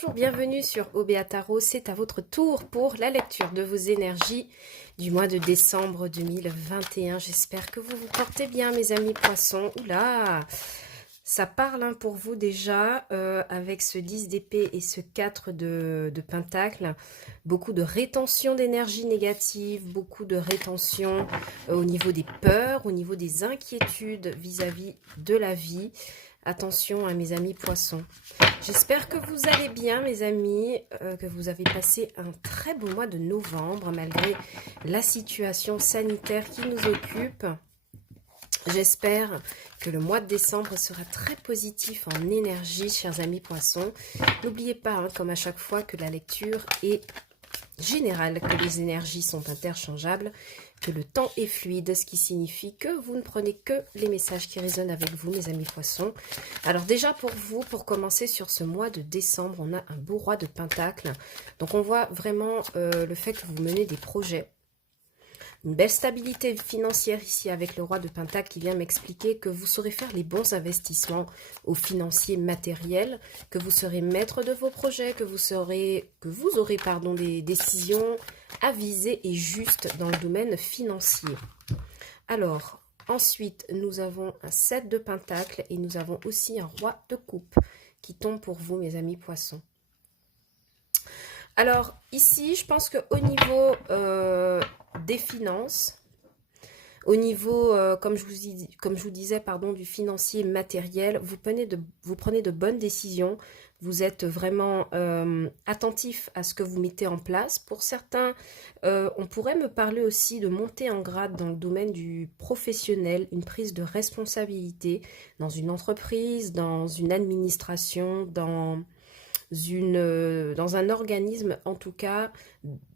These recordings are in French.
bonjour, bienvenue sur OBA Tarot. C'est à votre tour pour la lecture de vos énergies du mois de décembre 2021. J'espère que vous vous portez bien, mes amis poissons. Oula, ça parle hein, pour vous déjà avec ce 10 d'épée et ce 4 de pentacle. Beaucoup de rétention d'énergie négative, beaucoup de rétention au niveau des peurs, au niveau des inquiétudes vis-à-vis de la vie. Attention à mes amis poissons. J'espère que vous allez bien mes amis, que vous avez passé un très beau mois de novembre malgré la situation sanitaire qui nous occupe. J'espère que le mois de décembre sera très positif en énergie, chers amis poissons. N'oubliez pas, hein, comme à chaque fois, que la lecture est générale, que les énergies sont interchangeables, que le temps est fluide, ce qui signifie que vous ne prenez que les messages qui résonnent avec vous, mes amis poissons. Alors déjà pour vous, pour commencer sur ce mois de décembre, on a un beau roi de pentacle. Donc on voit vraiment le fait que vous menez des projets. Une belle stabilité financière ici avec le roi de pentacle qui vient m'expliquer que vous saurez faire les bons investissements au financier matériel, que vous serez maître de vos projets, que vous aurez des décisions avisées et justes dans le domaine financier. Alors, ensuite, nous avons un 7 de pentacle et nous avons aussi un roi de coupe qui tombe pour vous, mes amis poissons. Alors, ici, je pense qu'au niveau des finances, au niveau, comme je vous disais, pardon, du financier matériel, vous prenez de bonnes décisions. Vous êtes vraiment attentif à ce que vous mettez en place. Pour certains, on pourrait me parler aussi de monter en grade dans le domaine du professionnel, une prise de responsabilité dans une entreprise, dans une administration, dans un organisme en tout cas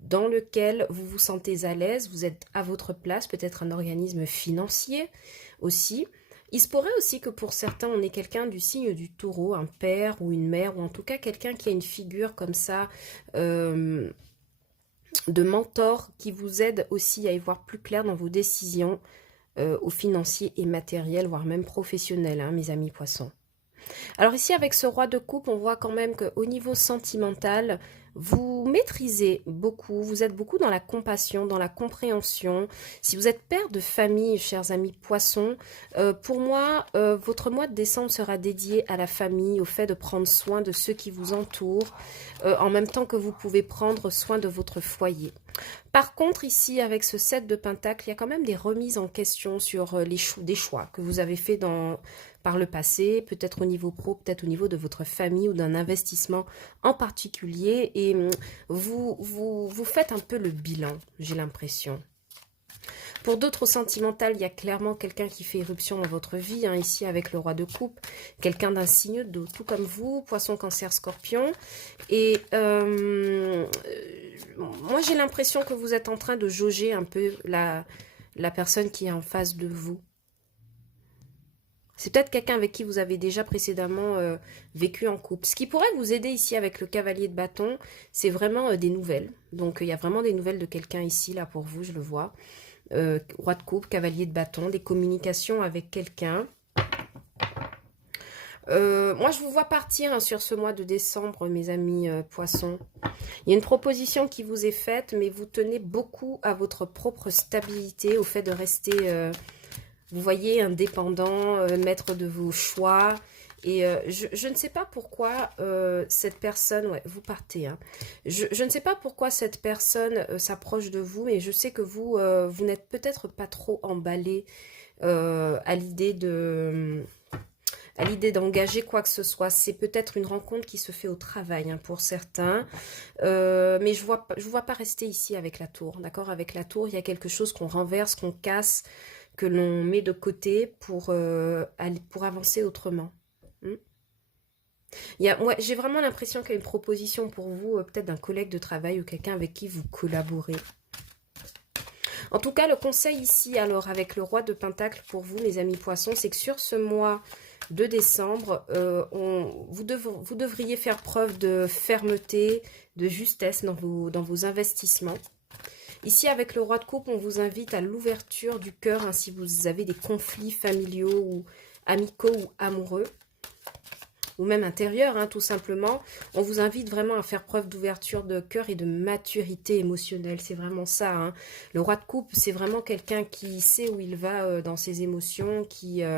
dans lequel vous vous sentez à l'aise, vous êtes à votre place, peut-être un organisme financier aussi. Il se pourrait aussi que pour certains on ait quelqu'un du signe du taureau, un père ou une mère, ou en tout cas quelqu'un qui a une figure comme ça de mentor qui vous aide aussi à y voir plus clair dans vos décisions au financier et matériel, voire même professionnel, hein, mes amis poissons. Alors ici, avec ce roi de coupe, on voit quand même qu'au niveau sentimental, vous maîtrisez beaucoup, vous êtes beaucoup dans la compassion, dans la compréhension. Si vous êtes père de famille, chers amis poissons, pour moi, votre mois de décembre sera dédié à la famille, au fait de prendre soin de ceux qui vous entourent, en même temps que vous pouvez prendre soin de votre foyer. Par contre, ici, avec ce 7 de pentacle, il y a quand même des remises en question sur des choix que vous avez fait par le passé, peut-être au niveau pro, peut-être au niveau de votre famille ou d'un investissement en particulier. Et vous faites un peu le bilan, j'ai l'impression. Pour d'autres sentimentales, il y a clairement quelqu'un qui fait irruption dans votre vie, hein, ici avec le roi de coupe, quelqu'un d'un signe d'eau, tout comme vous, poisson, cancer, scorpion. Et moi, j'ai l'impression que vous êtes en train de jauger un peu la personne qui est en face de vous. C'est peut-être quelqu'un avec qui vous avez déjà précédemment vécu en couple. Ce qui pourrait vous aider ici avec le cavalier de bâton, c'est vraiment des nouvelles. Donc, il y a vraiment des nouvelles de quelqu'un ici, là, pour vous, je le vois. Roi de coupe, cavalier de bâton, des communications avec quelqu'un. Moi, je vous vois partir hein, sur ce mois de décembre, mes amis poissons. Il y a une proposition qui vous est faite, mais vous tenez beaucoup à votre propre stabilité, au fait de rester, vous voyez, indépendant, maître de vos choix. Et je ne sais pas pourquoi cette personne, ouais, vous partez, hein. Je ne sais pas pourquoi cette personne s'approche de vous, mais je sais que vous n'êtes peut-être pas trop emballé à l'idée d'engager quoi que ce soit. C'est peut-être une rencontre qui se fait au travail hein, pour certains, mais je vous vois pas rester ici avec la tour, d'accord? Avec la tour, il y a quelque chose qu'on renverse, qu'on casse, que l'on met de côté pour avancer autrement. J'ai vraiment l'impression qu'il y a une proposition pour vous, peut-être d'un collègue de travail ou quelqu'un avec qui vous collaborez. En tout cas, le conseil ici, alors, avec le roi de pentacle pour vous, mes amis poissons, c'est que sur ce mois de décembre, vous devriez faire preuve de fermeté, de justesse dans vos investissements. Ici, avec le roi de coupe, on vous invite à l'ouverture du cœur, hein, si vous avez des conflits familiaux ou amicaux ou amoureux. ou même intérieure, hein, tout simplement. On vous invite vraiment à faire preuve d'ouverture de cœur et de maturité émotionnelle. C'est vraiment ça. Hein. Le roi de coupe, c'est vraiment quelqu'un qui sait où il va dans ses émotions, qui est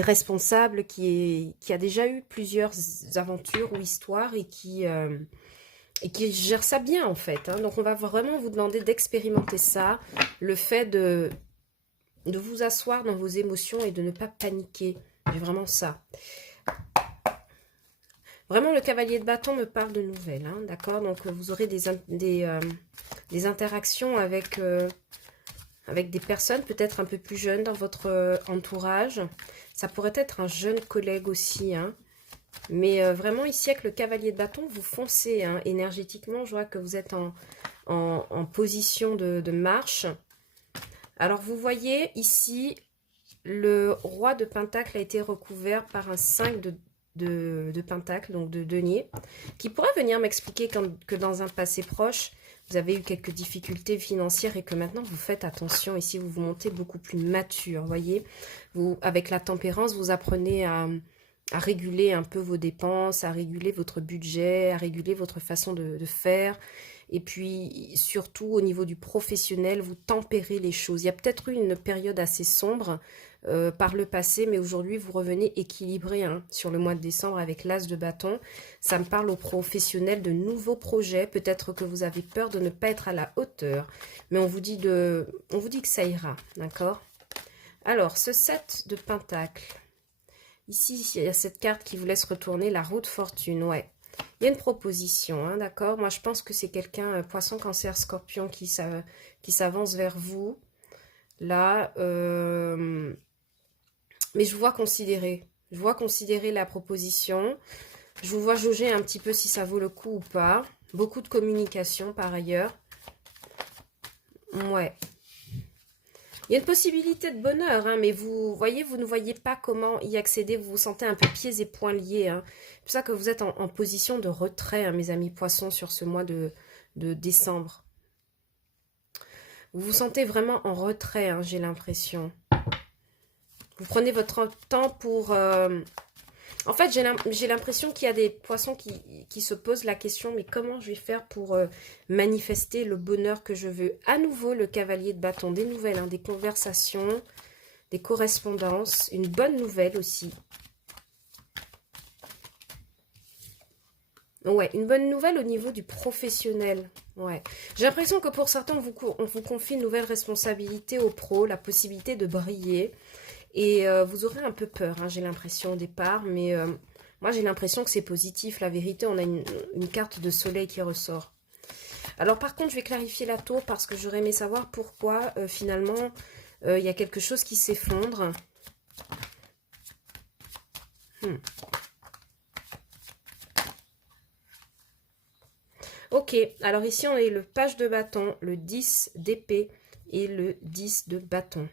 responsable, qui a déjà eu plusieurs aventures ou histoires et qui gère ça bien en fait. Hein. Donc on va vraiment vous demander d'expérimenter ça, le fait de vous asseoir dans vos émotions et de ne pas paniquer. C'est vraiment ça. Vraiment, le cavalier de bâton me parle de nouvelles, hein, d'accord? Donc vous aurez des interactions avec des personnes peut-être un peu plus jeunes dans votre entourage. Ça pourrait être un jeune collègue aussi, hein. Mais vraiment ici avec le cavalier de bâton, vous foncez, hein. Énergétiquement, je vois que vous êtes en position de marche. Alors vous voyez ici, le roi de Pentacle a été recouvert par un 5 de Pentacle, donc de denier, qui pourrait venir m'expliquer que dans un passé proche, vous avez eu quelques difficultés financières et que maintenant vous faites attention. Ici, vous vous montez beaucoup plus mature, voyez. Vous, avec la tempérance, vous apprenez à réguler un peu vos dépenses, à réguler votre budget, à réguler votre façon de faire. Et puis, surtout, au niveau du professionnel, vous tempérez les choses. Il y a peut-être eu une période assez sombre par le passé, mais aujourd'hui, vous revenez équilibré hein, sur le mois de décembre avec l'as de bâton. Ça me parle aux professionnels de nouveaux projets. Peut-être que vous avez peur de ne pas être à la hauteur, mais on vous dit que ça ira, d'accord? Alors, ce 7 de Pentacle. Ici, il y a cette carte qui vous laisse retourner la roue de fortune, ouais. Il y a une proposition, hein, d'accord? Moi, je pense que c'est quelqu'un, poisson, cancer, scorpion, qui s'avance vers vous. Là, mais je vous vois considérer. Je vois considérer la proposition. Je vous vois jauger un petit peu si ça vaut le coup ou pas. Beaucoup de communication, par ailleurs. Ouais. Il y a une possibilité de bonheur, hein, mais vous voyez, vous ne voyez pas comment y accéder. Vous vous sentez un peu pieds et poings liés. Hein. C'est pour ça que vous êtes en position de retrait, hein, mes amis poissons, sur ce mois de décembre. Vous vous sentez vraiment en retrait, hein, j'ai l'impression. Vous prenez votre temps pour... En fait, j'ai l'impression qu'il y a des poissons qui se posent la question, mais comment je vais faire pour manifester le bonheur que je veux? À nouveau, le cavalier de bâton, des nouvelles, hein, des conversations, des correspondances, une bonne nouvelle aussi. Ouais, une bonne nouvelle au niveau du professionnel. Ouais. J'ai l'impression que pour certains, on vous confie une nouvelle responsabilité au pro, la possibilité de briller. Et vous aurez un peu peur, hein, j'ai l'impression au départ, mais moi j'ai l'impression que c'est positif. La vérité, on a une carte de soleil qui ressort. Alors par contre, je vais clarifier la tour parce que j'aurais aimé savoir pourquoi finalement il y a quelque chose qui s'effondre. Ok, alors ici on a le page de bâton, le 10 d'épée et le 10 de bâton.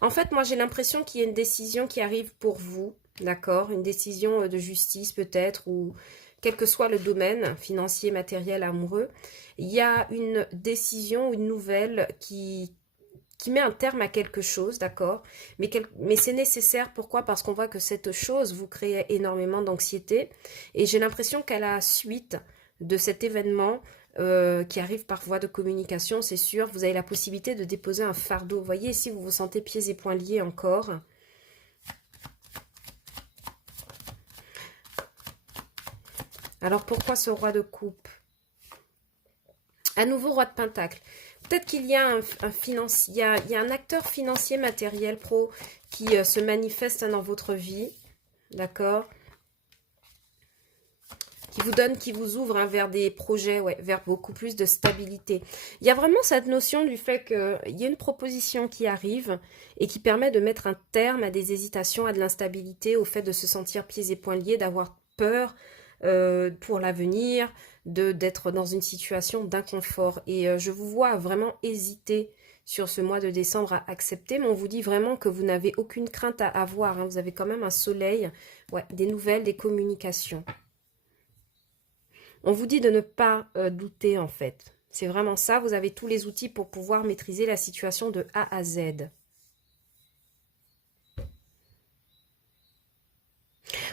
En fait, moi, j'ai l'impression qu'il y a une décision qui arrive pour vous, d'accord? Une décision de justice peut-être, ou quel que soit le domaine, financier, matériel, amoureux. Il y a une décision, une nouvelle qui met un terme à quelque chose, d'accord? Mais c'est nécessaire, pourquoi? Parce qu'on voit que cette chose vous crée énormément d'anxiété. Et j'ai l'impression qu'à la suite de cet événement, qui arrive par voie de communication, c'est sûr, vous avez la possibilité de déposer un fardeau. Vous voyez, ici, vous vous sentez pieds et poings liés encore. Alors, pourquoi ce roi de coupe? À nouveau, roi de pentacle. Peut-être qu'il y a il y a un acteur financier, matériel, pro, qui se manifeste dans votre vie, d'accord? Qui vous ouvre hein, vers des projets, ouais, vers beaucoup plus de stabilité. Il y a vraiment cette notion du fait qu'il y a une proposition qui arrive et qui permet de mettre un terme à des hésitations, à de l'instabilité, au fait de se sentir pieds et poings liés, d'avoir peur pour l'avenir, d'être dans une situation d'inconfort. Et je vous vois vraiment hésiter sur ce mois de décembre à accepter, mais on vous dit vraiment que vous n'avez aucune crainte à avoir. Hein. Vous avez quand même un soleil, ouais, des nouvelles, des communications. On vous dit de ne pas douter en fait. C'est vraiment ça, vous avez tous les outils pour pouvoir maîtriser la situation de A à Z.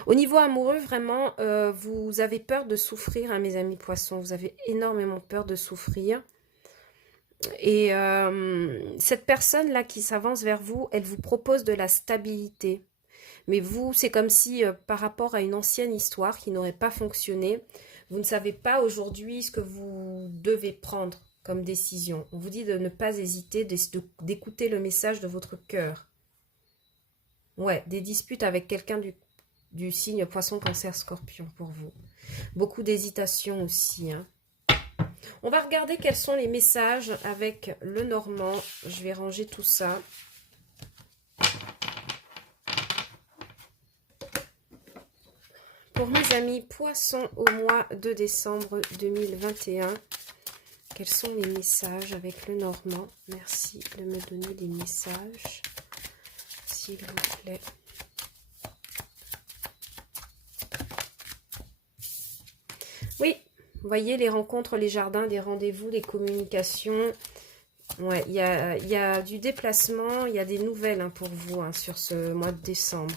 Au niveau amoureux, vraiment, vous avez peur de souffrir, hein, mes amis poissons. Vous avez énormément peur de souffrir. Et cette personne-là qui s'avance vers vous, elle vous propose de la stabilité. Mais vous, c'est comme si, par rapport à une ancienne histoire qui n'aurait pas fonctionné, vous ne savez pas aujourd'hui ce que vous devez prendre comme décision. On vous dit de ne pas hésiter, d'écouter le message de votre cœur. Ouais, des disputes avec quelqu'un du signe poisson, cancer, scorpion pour vous. Beaucoup d'hésitation aussi, hein. On va regarder quels sont les messages avec le normand. Je vais ranger tout ça. Pour mes amis poissons au mois de décembre 2021, quels sont les messages avec le normand? Merci de me donner des messages, s'il vous plaît. Oui, vous voyez les rencontres, les jardins, des rendez-vous, les communications. Ouais, il y a du déplacement, il y a des nouvelles, hein, pour vous, hein, sur ce mois de décembre.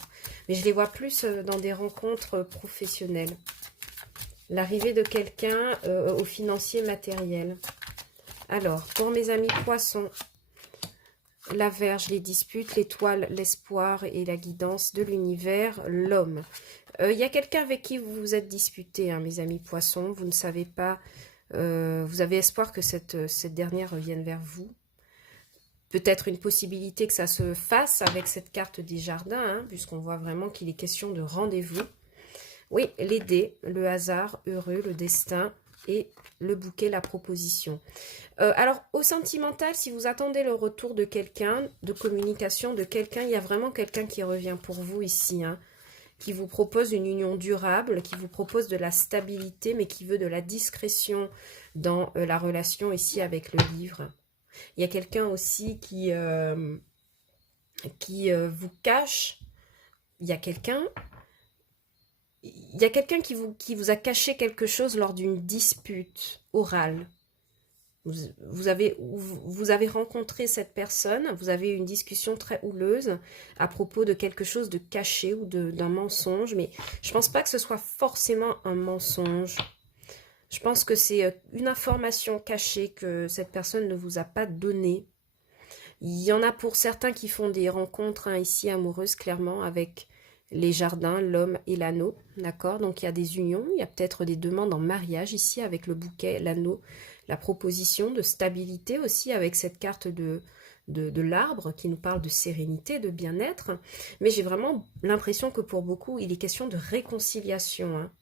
Mais je les vois plus dans des rencontres professionnelles. L'arrivée de quelqu'un au financier matériel. Alors, pour mes amis poissons, la Vierge, les disputes, l'étoile, l'espoir et la guidance de l'univers, l'homme. Il y a quelqu'un avec qui vous vous êtes disputé, hein, mes amis poissons. Vous ne savez pas, vous avez espoir que cette dernière revienne vers vous. Peut-être une possibilité que ça se fasse avec cette carte des jardins, hein, puisqu'on voit vraiment qu'il est question de rendez-vous. Oui, les dés, le hasard, heureux, le destin et le bouquet, la proposition. Alors, au sentimental, si vous attendez le retour de quelqu'un, de communication de quelqu'un, il y a vraiment quelqu'un qui revient pour vous ici, hein, qui vous propose une union durable, qui vous propose de la stabilité, mais qui veut de la discrétion dans la relation ici avec le livre. Il y a quelqu'un aussi qui vous cache. Il y a quelqu'un qui vous a caché quelque chose lors d'une dispute orale. Vous avez rencontré cette personne, vous avez eu une discussion très houleuse à propos de quelque chose de caché ou d'un mensonge, mais je ne pense pas que ce soit forcément un mensonge. Je pense que c'est une information cachée que cette personne ne vous a pas donnée. Il y en a pour certains qui font des rencontres, hein, ici amoureuses, clairement, avec les jardins, l'homme et l'anneau, d'accord? Donc il y a des unions, il y a peut-être des demandes en mariage ici avec le bouquet, l'anneau, la proposition de stabilité aussi avec cette carte de l'arbre qui nous parle de sérénité, de bien-être. Mais j'ai vraiment l'impression que pour beaucoup, il est question de réconciliation, hein.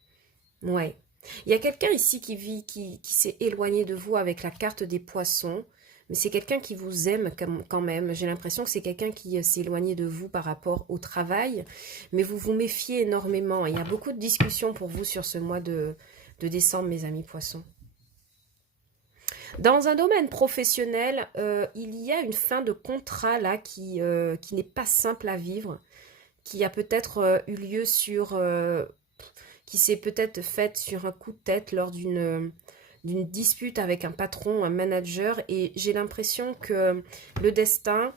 Ouais. Il y a quelqu'un ici qui s'est éloigné de vous avec la carte des poissons. Mais c'est quelqu'un qui vous aime quand même. J'ai l'impression que c'est quelqu'un qui s'est éloigné de vous par rapport au travail. Mais vous vous méfiez énormément. Il y a beaucoup de discussions pour vous sur ce mois de décembre, mes amis poissons. Dans un domaine professionnel, il y a une fin de contrat là qui n'est pas simple à vivre, qui a peut-être eu lieu qui s'est peut-être faite sur un coup de tête lors d'une dispute avec un patron, un manager, et j'ai l'impression que le destin,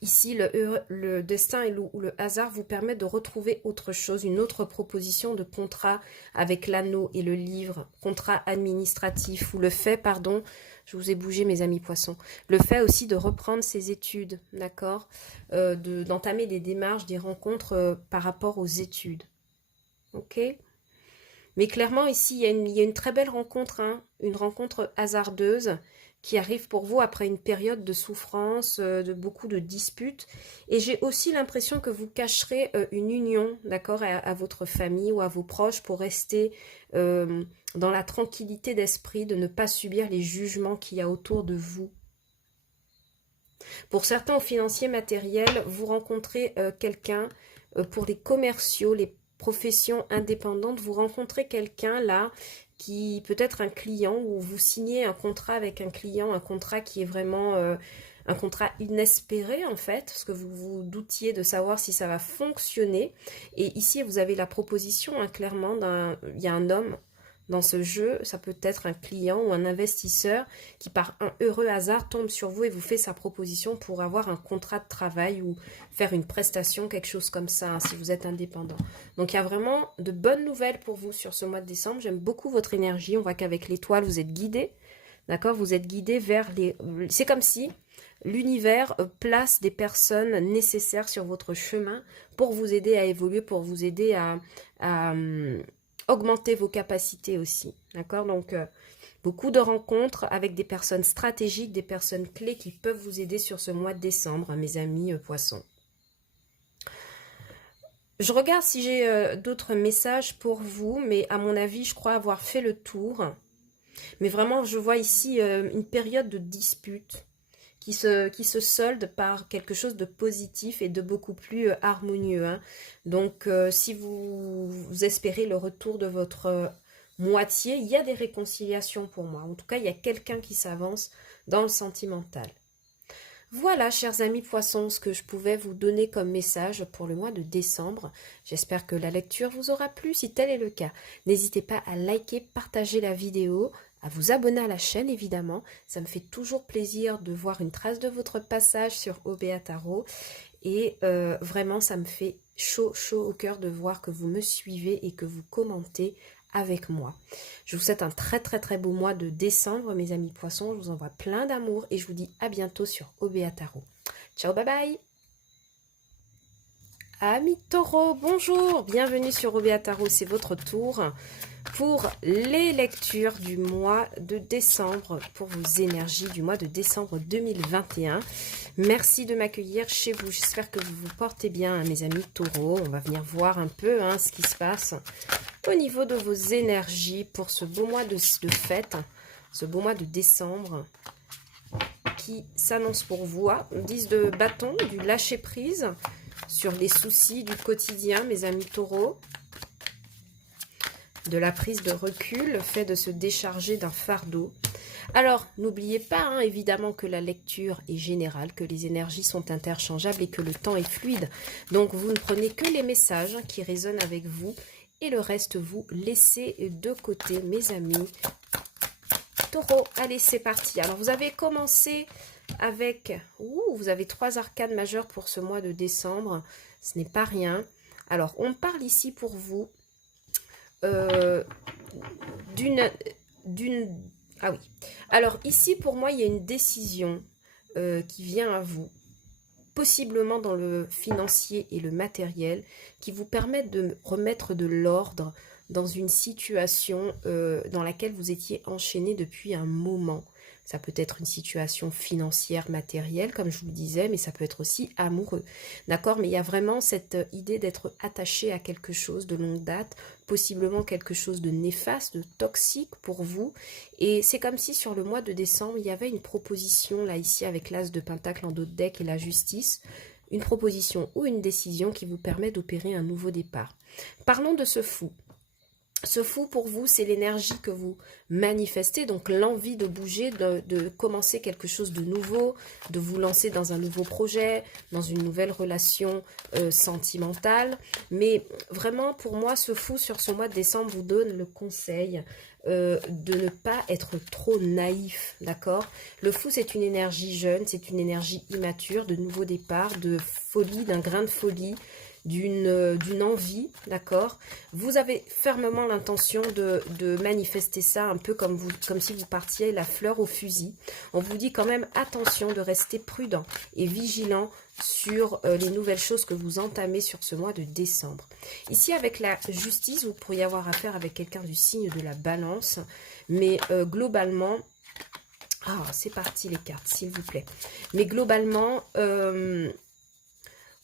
ici le destin ou le hasard vous permet de retrouver autre chose, une autre proposition de contrat avec l'anneau et le livre, contrat administratif, ou le fait, pardon, je vous ai bougé mes amis poissons, le fait aussi de reprendre ses études, d'accord, d'entamer des démarches, des rencontres par rapport aux études, ok. Mais clairement, ici, il y a une très belle rencontre, hein, une rencontre hasardeuse qui arrive pour vous après une période de souffrance, de beaucoup de disputes. Et j'ai aussi l'impression que vous cacherez une union, d'accord, à votre famille ou à vos proches pour rester dans la tranquillité d'esprit, de ne pas subir les jugements qu'il y a autour de vous. Pour certains, au financier matériel, vous rencontrez quelqu'un pour les commerciaux, les profession indépendante, vous rencontrez quelqu'un là qui peut être un client ou vous signez un contrat avec un client, un contrat qui est vraiment un contrat inespéré en fait, parce que vous vous doutiez de savoir si ça va fonctionner. Et ici, vous avez la proposition, hein, clairement, il y a un homme dans ce jeu. Ça peut être un client ou un investisseur qui, par un heureux hasard, tombe sur vous et vous fait sa proposition pour avoir un contrat de travail ou faire une prestation, quelque chose comme ça, hein, si vous êtes indépendant. Donc, il y a vraiment de bonnes nouvelles pour vous sur ce mois de décembre. J'aime beaucoup votre énergie. On voit qu'avec l'étoile, vous êtes guidé. D'accord? Vous êtes guidé vers les... C'est comme si l'univers place des personnes nécessaires sur votre chemin pour vous aider à évoluer, pour vous aider à augmenter vos capacités aussi. D'accord? Donc, beaucoup de rencontres avec des personnes stratégiques, des personnes clés qui peuvent vous aider sur ce mois de décembre, mes amis poissons. Je regarde si j'ai d'autres messages pour vous, mais à mon avis, je crois avoir fait le tour. Mais vraiment, je vois ici une période de dispute qui se solde par quelque chose de positif et de beaucoup plus harmonieux. Hein. Donc, si vous espérez le retour de votre moitié, il y a des réconciliations pour moi. En tout cas, il y a quelqu'un qui s'avance dans le sentimental. Voilà, chers amis poissons, ce que je pouvais vous donner comme message pour le mois de décembre. J'espère que la lecture vous aura plu. Si tel est le cas, n'hésitez pas à liker, partager la vidéo, à vous abonner à la chaîne évidemment. Ça me fait toujours plaisir de voir une trace de votre passage sur OBA Tarot. Et vraiment, ça me fait chaud au cœur de voir que vous me suivez et que vous commentez avec moi. Je vous souhaite un très beau mois de décembre, mes amis poissons. Je vous envoie plein d'amour et je vous dis à bientôt sur OBA Tarot. Ciao, bye bye. Amis taureaux, bonjour, bienvenue sur OBA Tarot, c'est votre tour pour les lectures du mois de décembre, pour vos énergies du mois de décembre 2021. Merci de m'accueillir chez vous, j'espère que vous vous portez bien, mes amis taureaux. On va venir voir un peu ce qui se passe au niveau de vos énergies pour ce beau mois de fête, ce beau mois de décembre qui s'annonce pour vous. 10 de bâton, du lâcher prise sur les soucis du quotidien, mes amis taureaux. De la prise de recul, le fait de se décharger d'un fardeau. Alors, n'oubliez pas, évidemment, que la lecture est générale, que les énergies sont interchangeables et que le temps est fluide. Donc, vous ne prenez que les messages qui résonnent avec vous et le reste, vous laissez de côté, mes amis taureaux. Allez, c'est parti. Alors, vous avez commencé avec... vous avez 3 arcades majeures pour ce mois de décembre. Ce n'est pas rien. Alors, on parle ici pour vous ah oui. Alors, ici, pour moi, il y a une décision qui vient à vous, possiblement dans le financier et le matériel, qui vous permettent de remettre de l'ordre dans une situation dans laquelle vous étiez enchaîné depuis un moment. Ça peut être une situation financière, matérielle, comme je vous le disais, mais ça peut être aussi amoureux. D'accord? Mais il y a vraiment cette idée d'être attaché à quelque chose de longue date, possiblement quelque chose de néfaste, de toxique pour vous. Et c'est comme si sur le mois de décembre, il y avait une proposition, là, ici, avec l'as de pentacle en dos de deck et la justice, une proposition ou une décision qui vous permet d'opérer un nouveau départ. Parlons de ce fou. Ce fou pour vous, c'est l'énergie que vous manifestez, donc l'envie de bouger, de commencer quelque chose de nouveau, de vous lancer dans un nouveau projet, dans une nouvelle relation sentimentale. Mais vraiment, pour moi, ce fou sur ce mois de décembre vous donne le conseil de ne pas être trop naïf, d'accord? Le fou, c'est une énergie jeune, c'est une énergie immature, de nouveau départ, de folie, d'un grain de folie, d'une envie, d'accord? Vous avez fermement l'intention de manifester ça un peu comme si vous partiez la fleur au fusil. On vous dit quand même attention de rester prudent et vigilant sur les nouvelles choses que vous entamez sur ce mois de décembre. Ici, avec la justice, vous pourriez avoir affaire avec quelqu'un du signe de la balance, mais globalement... c'est parti les cartes, s'il vous plaît. Mais globalement...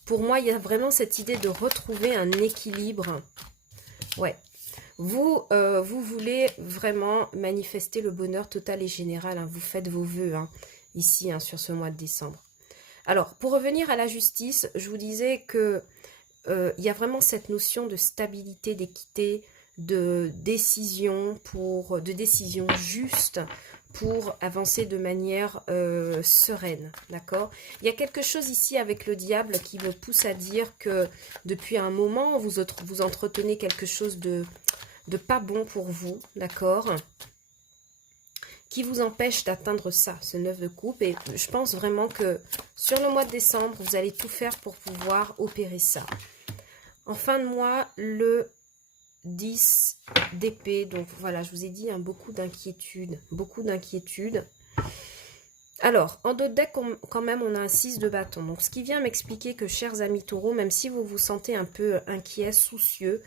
pour moi, il y a vraiment cette idée de retrouver un équilibre. Ouais. Vous voulez vraiment manifester le bonheur total et général. Vous faites vos vœux ici, sur ce mois de décembre. Alors, pour revenir à la justice, je vous disais que il y a vraiment cette notion de stabilité, d'équité, de décision juste pour avancer de manière sereine, d'accord? Il y a quelque chose ici avec le diable qui me pousse à dire que depuis un moment, vous entretenez quelque chose de de pas bon pour vous, d'accord, qui vous empêche d'atteindre ça, ce 9 de coupe. Et je pense vraiment que sur le mois de décembre, vous allez tout faire pour pouvoir opérer ça. En fin de mois, le 10 d'épée. Donc voilà, je vous ai dit, hein, beaucoup d'inquiétudes. Beaucoup d'inquiétudes. Alors, en dos de deck, quand même, on a un 6 de bâton. Donc, ce qui vient m'expliquer que, chers amis taureaux, même si vous vous sentez un peu inquiet, soucieux,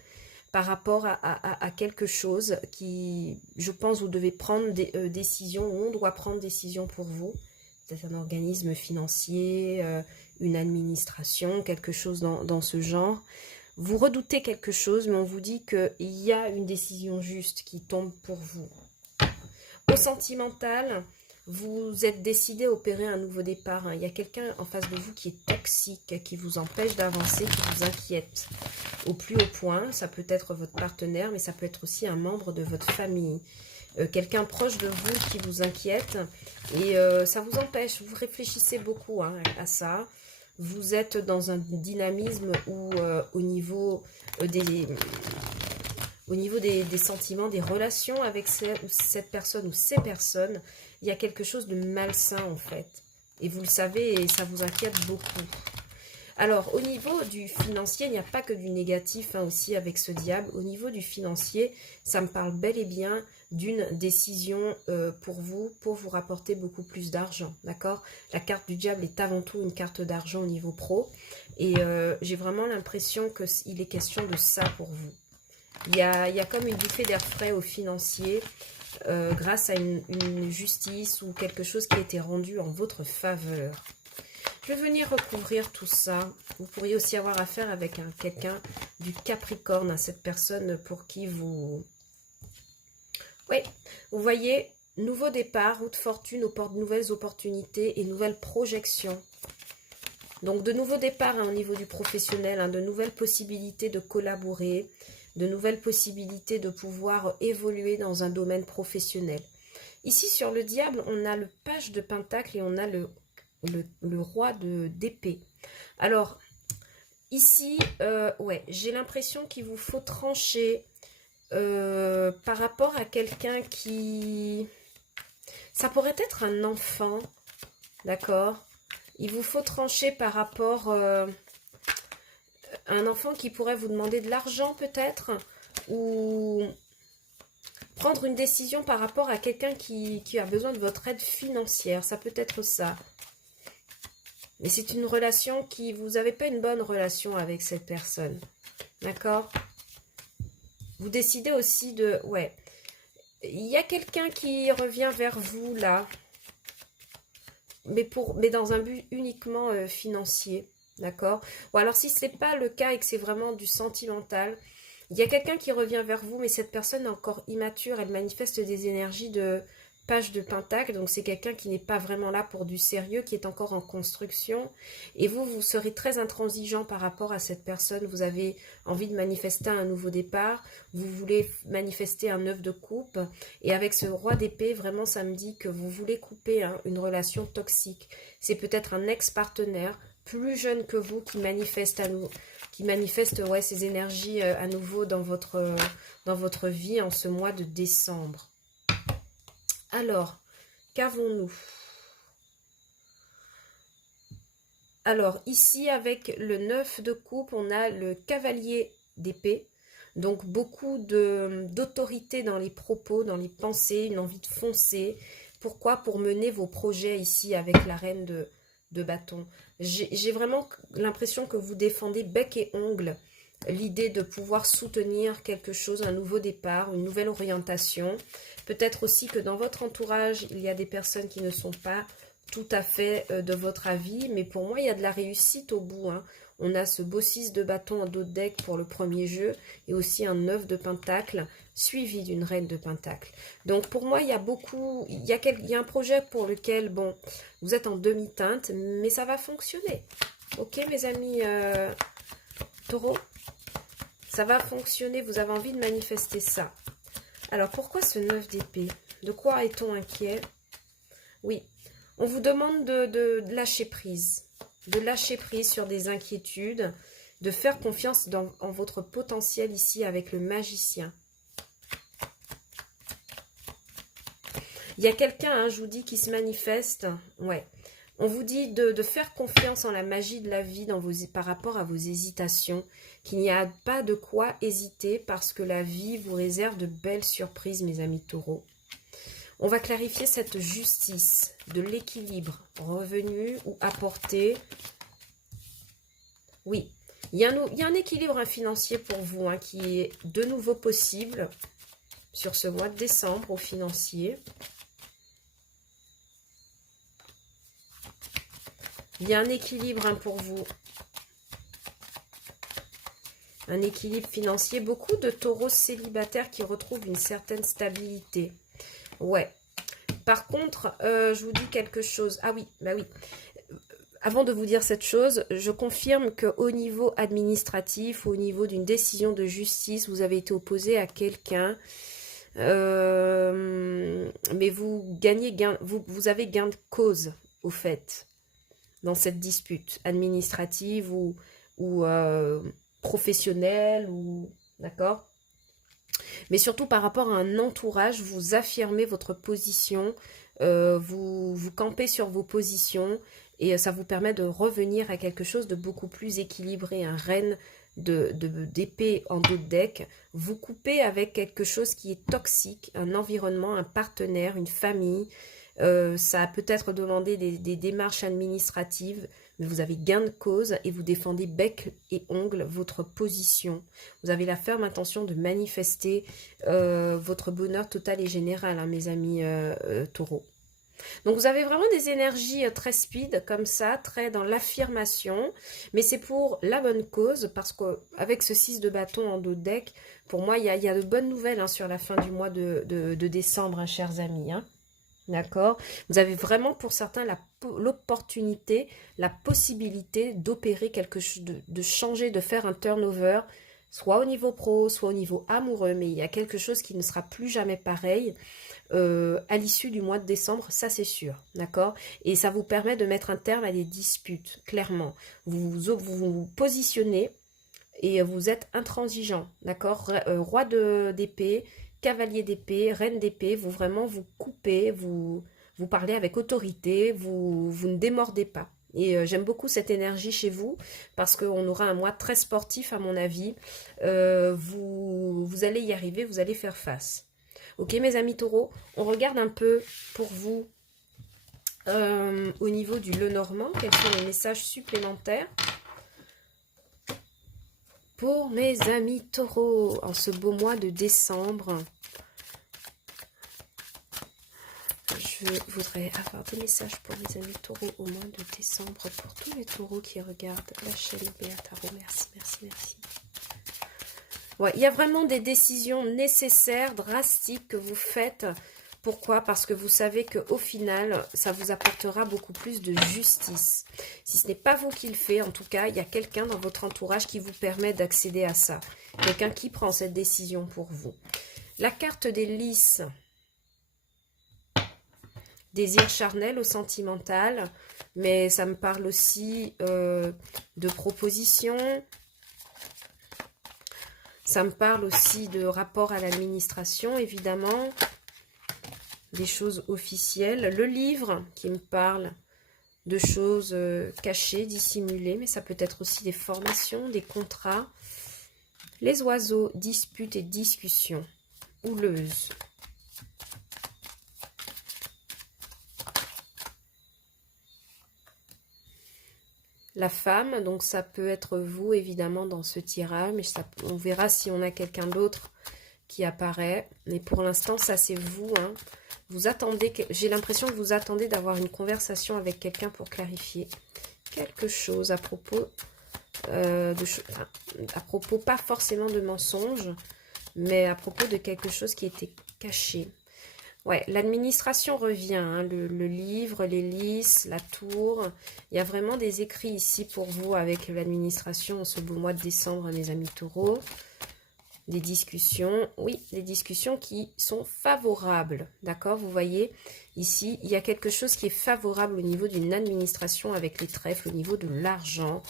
par rapport à quelque chose qui, je pense, vous devez prendre des décisions, ou on doit prendre des décisions pour vous. Peut-être un organisme financier, une administration, quelque chose dans ce genre. Vous redoutez quelque chose, mais on vous dit qu'il y a une décision juste qui tombe pour vous. Au sentimental, vous êtes décidé à opérer un nouveau départ. Il y a quelqu'un en face de vous qui est toxique, qui vous empêche d'avancer, qui vous inquiète. Au plus haut point, ça peut être votre partenaire, mais ça peut être aussi un membre de votre famille. Quelqu'un proche de vous qui vous inquiète et ça vous empêche. Vous réfléchissez beaucoup à ça. Vous êtes dans un dynamisme où au niveau des sentiments, des relations avec cette personne ou ces personnes, il y a quelque chose de malsain en fait. Et vous le savez et ça vous inquiète beaucoup. Alors, au niveau du financier, il n'y a pas que du négatif aussi avec ce diable. Au niveau du financier, ça me parle bel et bien d'une décision pour vous rapporter beaucoup plus d'argent, d'accord? La carte du diable est avant tout une carte d'argent au niveau pro. Et j'ai vraiment l'impression qu'il est question de ça pour vous. Il y a comme une bouffée d'air frais au financier grâce à une justice ou quelque chose qui a été rendu en votre faveur. Je vais venir recouvrir tout ça. Vous pourriez aussi avoir affaire avec quelqu'un du Capricorne, cette personne pour qui vous... Oui, vous voyez, nouveau départ, route fortune, nouvelles opportunités et nouvelles projections. Donc de nouveaux départs au niveau du professionnel, de nouvelles possibilités de collaborer, de nouvelles possibilités de pouvoir évoluer dans un domaine professionnel. Ici sur le diable, on a le page de pentacle et on a le roi d'épée. Alors, ici, ouais, j'ai l'impression qu'il vous faut trancher par rapport à quelqu'un qui... Ça pourrait être un enfant, d'accord? Il vous faut trancher par rapport à un enfant qui pourrait vous demander de l'argent peut-être, ou prendre une décision par rapport à quelqu'un qui a besoin de votre aide financière. Ça peut être ça. Mais c'est une relation qui... Vous n'avez pas une bonne relation avec cette personne. D'accord? Vous décidez aussi de... Ouais. Il y a quelqu'un qui revient vers vous, là. Mais dans un but uniquement financier. D'accord? Ou alors, si ce n'est pas le cas et que c'est vraiment du sentimental, il y a quelqu'un qui revient vers vous, mais cette personne est encore immature. Elle manifeste des énergies de... Page de pentacle, donc c'est quelqu'un qui n'est pas vraiment là pour du sérieux, qui est encore en construction. Et vous serez très intransigeant par rapport à cette personne. Vous avez envie de manifester un nouveau départ. Vous voulez manifester un 9 de coupe. Et avec ce roi d'épée, vraiment, ça me dit que vous voulez couper une relation toxique. C'est peut-être un ex-partenaire plus jeune que vous qui manifeste ouais, ses énergies à nouveau dans votre vie en ce mois de décembre. Alors, qu'avons-nous? Alors, ici, avec le 9 de coupe, on a le cavalier d'épée. Donc, beaucoup d'autorité dans les propos, dans les pensées, une envie de foncer. Pourquoi? Pour mener vos projets ici avec la reine de bâton. J'ai vraiment l'impression que vous défendez bec et ongle l'idée de pouvoir soutenir quelque chose, un nouveau départ, une nouvelle orientation. Peut-être aussi que dans votre entourage, il y a des personnes qui ne sont pas tout à fait de votre avis, mais pour moi, il y a de la réussite au bout. On a ce beau 6 de bâton en dos de deck pour le premier jeu, et aussi un 9 de pentacle, suivi d'une reine de pentacle. Donc pour moi, il y a beaucoup, il y a un projet pour lequel, bon, vous êtes en demi-teinte, mais ça va fonctionner. Ok, mes amis taureaux? Ça va fonctionner, vous avez envie de manifester ça. Alors, pourquoi ce 9 d'épée? De quoi est-on inquiet? Oui, on vous demande de lâcher prise. De lâcher prise sur des inquiétudes, de faire confiance en votre potentiel ici avec le magicien. Il y a quelqu'un, hein, je vous dis, qui se manifeste. Ouais. On vous dit de faire confiance en la magie de la vie par rapport à vos hésitations, qu'il n'y a pas de quoi hésiter parce que la vie vous réserve de belles surprises, mes amis taureaux. On va clarifier cette justice de l'équilibre, revenu ou apporté. Oui, il y a un équilibre financier pour vous, hein, qui est de nouveau possible sur ce mois de décembre au financier. Il y a un équilibre, hein, pour vous. Un équilibre financier. Beaucoup de taureaux célibataires qui retrouvent une certaine stabilité. Ouais. Par contre, je vous dis quelque chose. Ah oui, bah oui. Avant de vous dire cette chose, je confirme qu'au niveau administratif, au niveau d'une décision de justice, vous avez été opposé à quelqu'un. Mais vous vous avez gain de cause, au fait, dans cette dispute administrative ou professionnelle, d'accord. Mais surtout par rapport à un entourage, vous affirmez votre position, vous campez sur vos positions et ça vous permet de revenir à quelque chose de beaucoup plus équilibré, un reine d'épée en dos de deck. Vous coupez avec quelque chose qui est toxique, un environnement, un partenaire, une famille. Ça a peut-être demandé des démarches administratives, mais vous avez gain de cause et vous défendez bec et ongle votre position. Vous avez la ferme intention de manifester votre bonheur total et général, hein, mes amis taureaux. Donc vous avez vraiment des énergies très speed comme ça, très dans l'affirmation, mais c'est pour la bonne cause parce qu'avec ce 6 de bâton en dos de deck, pour moi il y a de bonnes nouvelles, hein, sur la fin du mois de décembre, hein, chers amis, hein. D'accord. Vous avez vraiment pour certains l'opportunité, la possibilité d'opérer quelque chose, de changer, de faire un turnover, soit au niveau pro, soit au niveau amoureux, mais il y a quelque chose qui ne sera plus jamais pareil à l'issue du mois de décembre, ça c'est sûr, d'accord. Et ça vous permet de mettre un terme à des disputes, clairement. Vous positionnez et vous êtes intransigeant, d'accord. Roi d'épée, cavalier d'épée, reine d'épée, vous vraiment vous coupez, vous parlez avec autorité, vous ne démordez pas. Et j'aime beaucoup cette énergie chez vous parce qu'on aura un mois très sportif à mon avis. Vous allez y arriver, vous allez faire face. Ok mes amis taureaux, on regarde un peu pour vous au niveau du Lenormand, quels sont les messages supplémentaires pour mes amis taureaux en ce beau mois de décembre. Je voudrais avoir des messages pour mes amis taureaux au mois de décembre, pour tous les taureaux qui regardent la chaîne Béataro. Merci, merci, merci. Ouais, il y a vraiment des décisions nécessaires, drastiques que vous faites. Pourquoi? Parce que vous savez qu'au final, ça vous apportera beaucoup plus de justice. Si ce n'est pas vous qui le faites, en tout cas, il y a quelqu'un dans votre entourage qui vous permet d'accéder à ça. Quelqu'un qui prend cette décision pour vous. La carte des lys. Désir charnel au sentimental, mais ça me parle aussi de propositions. Ça me parle aussi de rapport à l'administration, évidemment. Des choses officielles. Le livre qui me parle de choses cachées, dissimulées, mais ça peut être aussi des formations, des contrats. Les oiseaux, disputes et discussions. Houleuse. La femme, donc ça peut être vous évidemment dans ce tirage, mais on verra si on a quelqu'un d'autre qui apparaît. Mais pour l'instant, ça c'est vous, hein. Vous attendez, j'ai l'impression que vous attendez d'avoir une conversation avec quelqu'un pour clarifier quelque chose à propos à propos pas forcément de mensonges, mais à propos de quelque chose qui était caché. Ouais, l'administration revient, hein, le livre, les lys, la tour. Il y a vraiment des écrits ici pour vous avec l'administration en ce beau mois de décembre, mes amis taureaux. Des discussions, oui, des discussions qui sont favorables, d'accord? Vous voyez, ici, il y a quelque chose qui est favorable au niveau d'une administration avec les trèfles, au niveau de l'argent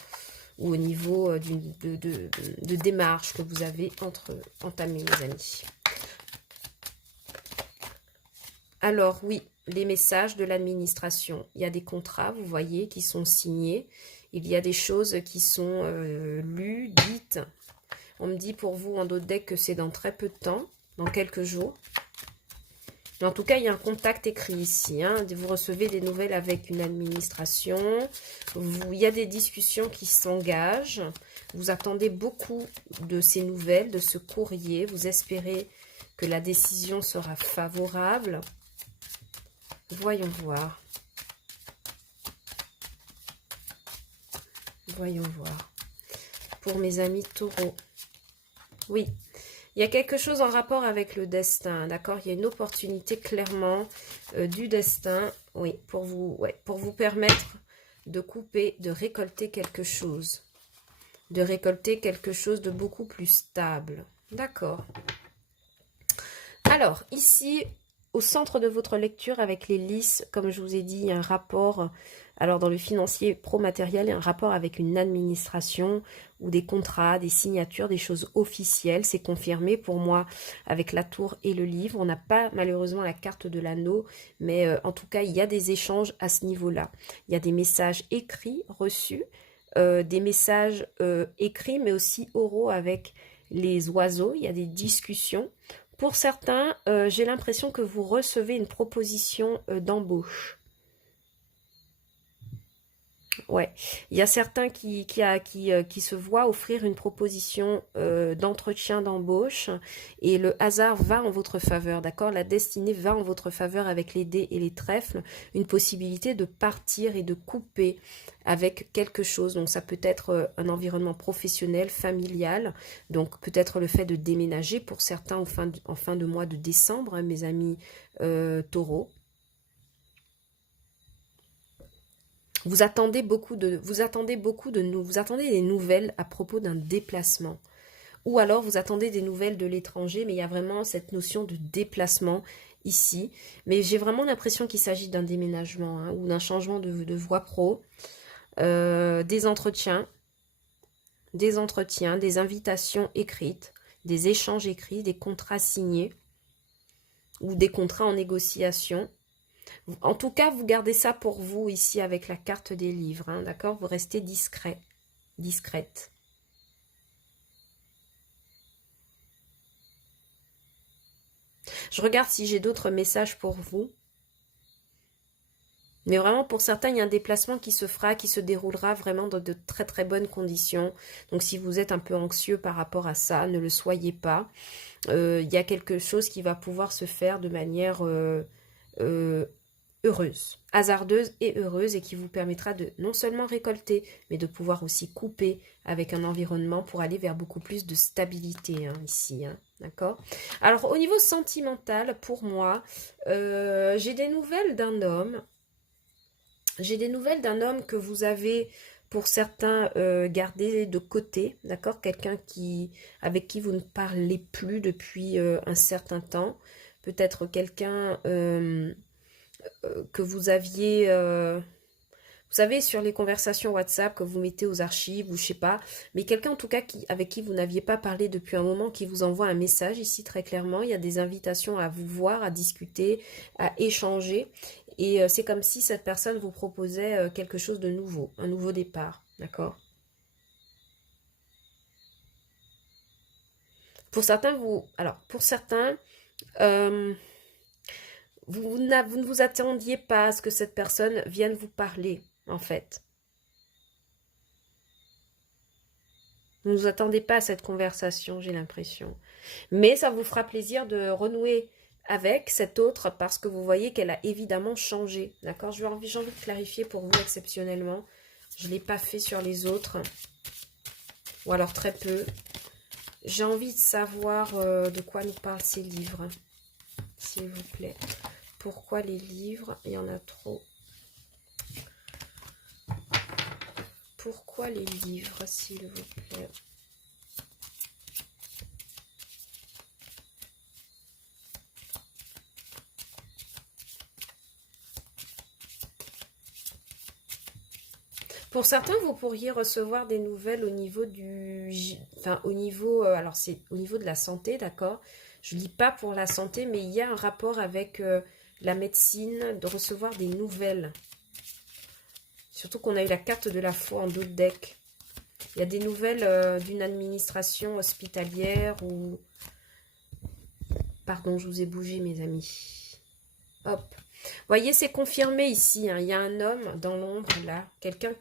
ou au niveau de démarches que vous avez entamées, mes amis. Alors oui, les messages de l'administration. Il y a des contrats, vous voyez, qui sont signés. Il y a des choses qui sont lues, dites. On me dit pour vous en dos de deck que c'est dans très peu de temps, dans quelques jours. Mais en tout cas, il y a un contact écrit ici. Hein. Vous recevez des nouvelles avec une administration. Il y a des discussions qui s'engagent. Vous attendez beaucoup de ces nouvelles, de ce courrier. Vous espérez que la décision sera favorable. Voyons voir. Voyons voir. Pour mes amis taureaux. Oui, il y a quelque chose en rapport avec le destin, d'accord? Il y a une opportunité clairement du destin, oui, pour vous permettre de couper, de récolter quelque chose. De récolter quelque chose de beaucoup plus stable. D'accord. Alors, ici, au centre de votre lecture avec les lys, comme je vous ai dit, il y a un rapport, alors dans le financier pro-matériel, il y a un rapport avec une administration ou des contrats, des signatures, des choses officielles. C'est confirmé pour moi avec la tour et le livre. On n'a pas malheureusement la carte de l'anneau, mais en tout cas, il y a des échanges à ce niveau-là. Il y a des messages écrits, reçus, des messages écrits, mais aussi oraux avec les oiseaux. Il y a des discussions. Pour certains, j'ai l'impression que vous recevez une proposition d'embauche. Ouais, il y a certains qui se voient offrir une proposition d'entretien d'embauche et le hasard va en votre faveur, d'accord? La destinée va en votre faveur avec les dés et les trèfles, une possibilité de partir et de couper avec quelque chose. Donc ça peut être un environnement professionnel, familial, donc peut-être le fait de déménager pour certains en fin de mois de décembre, hein, mes amis taureaux. Vous attendez des nouvelles à propos d'un déplacement. Ou alors vous attendez des nouvelles de l'étranger, mais il y a vraiment cette notion de déplacement ici. Mais j'ai vraiment l'impression qu'il s'agit d'un déménagement hein, ou d'un changement de voie pro. Des entretiens, des invitations écrites, des échanges écrits, des contrats signés ou des contrats en négociation. En tout cas, vous gardez ça pour vous ici avec la carte des livres, hein, d'accord? Vous restez discret, discrète. Je regarde si j'ai d'autres messages pour vous. Mais vraiment, pour certains, il y a un déplacement qui se fera, qui se déroulera vraiment dans de très très bonnes conditions. Donc si vous êtes un peu anxieux par rapport à ça, ne le soyez pas. Il y a quelque chose qui va pouvoir se faire de manière heureuse, hasardeuse et heureuse et qui vous permettra de non seulement récolter, mais de pouvoir aussi couper avec un environnement pour aller vers beaucoup plus de stabilité hein, ici. Hein, d'accord? Alors au niveau sentimental, pour moi, j'ai des nouvelles d'un homme. J'ai des nouvelles d'un homme que vous avez, pour certains, gardé de côté, d'accord? Quelqu'un avec qui vous ne parlez plus depuis un certain temps. Peut-être quelqu'un que vous aviez, vous savez, sur les conversations WhatsApp que vous mettez aux archives ou je sais pas, mais quelqu'un en tout cas avec qui vous n'aviez pas parlé depuis un moment, qui vous envoie un message ici très clairement. Il y a des invitations à vous voir, à discuter, à échanger. Et c'est comme si cette personne vous proposait quelque chose de nouveau, un nouveau départ, d'accord? Pour certains, euh, vous ne vous attendiez pas à ce que cette personne vienne vous parler, en fait. Vous ne vous attendez pas à cette conversation, j'ai l'impression. Mais ça vous fera plaisir de renouer avec cette autre parce que vous voyez qu'elle a évidemment changé. D'accord? J'ai envie de clarifier pour vous exceptionnellement. Je ne l'ai pas fait sur les autres. Ou alors très peu. J'ai envie de savoir de quoi nous parlent ces livres. S'il vous plaît. Pourquoi les livres? Il y en a trop. Pourquoi les livres, s'il vous plaît? Pour certains, vous pourriez recevoir des nouvelles au niveau enfin, au niveau... alors, c'est au niveau de la santé, d'accord? Je ne lis pas pour la santé, mais il y a un rapport avec la médecine, de recevoir des nouvelles. Surtout qu'on a eu la carte de la foi en dos de deck. Il y a des nouvelles d'une administration hospitalière ou... Pardon, je vous ai bougé, mes amis. Hop. Vous voyez, c'est confirmé ici. Hein. Il y a un homme dans l'ombre, là. Quelqu'un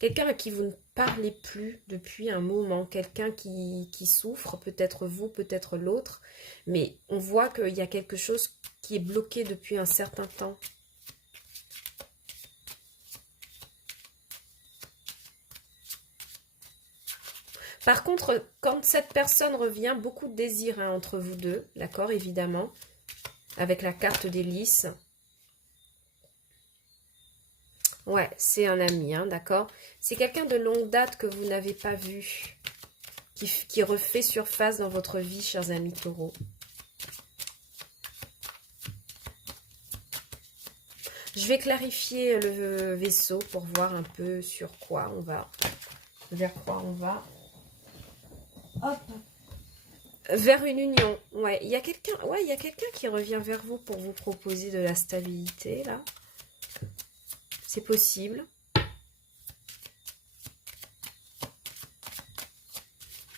à qui vous ne parlez plus depuis un moment. Quelqu'un qui souffre, peut-être vous, peut-être l'autre. Mais on voit qu'il y a quelque chose qui est bloqué depuis un certain temps. Par contre, quand cette personne revient, beaucoup de désir hein, entre vous deux, d'accord, évidemment, avec la carte des lys. Ouais, c'est un ami, hein, d'accord. C'est quelqu'un de longue date que vous n'avez pas vu, qui refait surface dans votre vie, chers amis taureaux. Je vais clarifier le vaisseau pour voir un peu sur quoi on va, vers quoi on va. Hop. Vers une union. Ouais, il y a quelqu'un qui revient vers vous pour vous proposer de la stabilité, là. C'est possible.